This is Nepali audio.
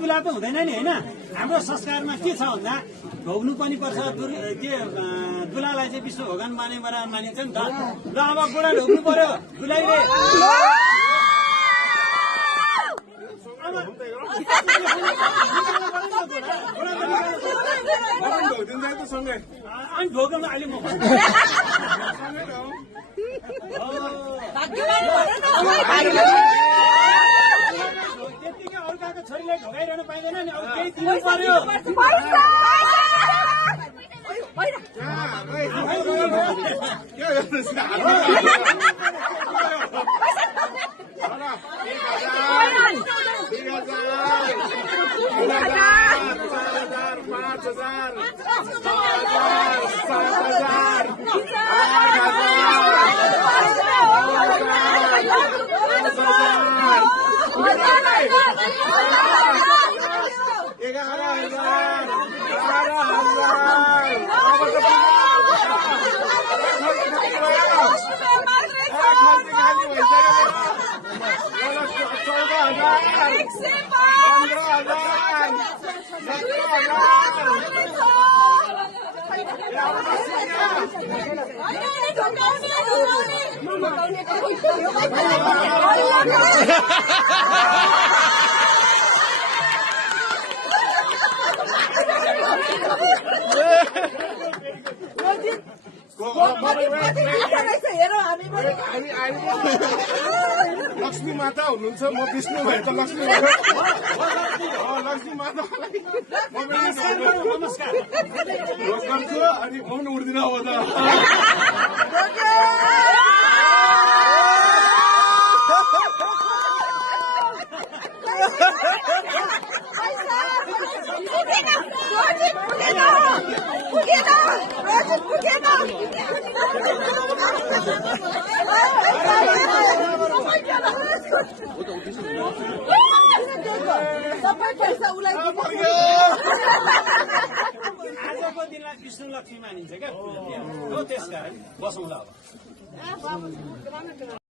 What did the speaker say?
दुला त हुँदैन नि हैन। हाम्रो संस्कारमा के छ भन्दा ढोग्नु पनि पर्छ। के दुलालाई चाहिँ विश्व भगवान मानिन्छ नि त। ल अब बुढा ढोग्नु पर्यो दुलाईले। अनि ढोग्नु अहिले म त्यतिकै अर्काको छोरीलाई ढोगाइरहनु पाइँदैन नि। अब केही दिनु पर्यो। लक्ष्मी माता हुनुहुन्छ। म विष्णु भए त लक्ष्मी माता नमस्कार। गर्छु अनि म पनि उड्दिन अब त। आजको दिनलाई विष्णु लक्ष्मी मानिन्छ क्या। हो त्यसकारण बसौँ ल अब।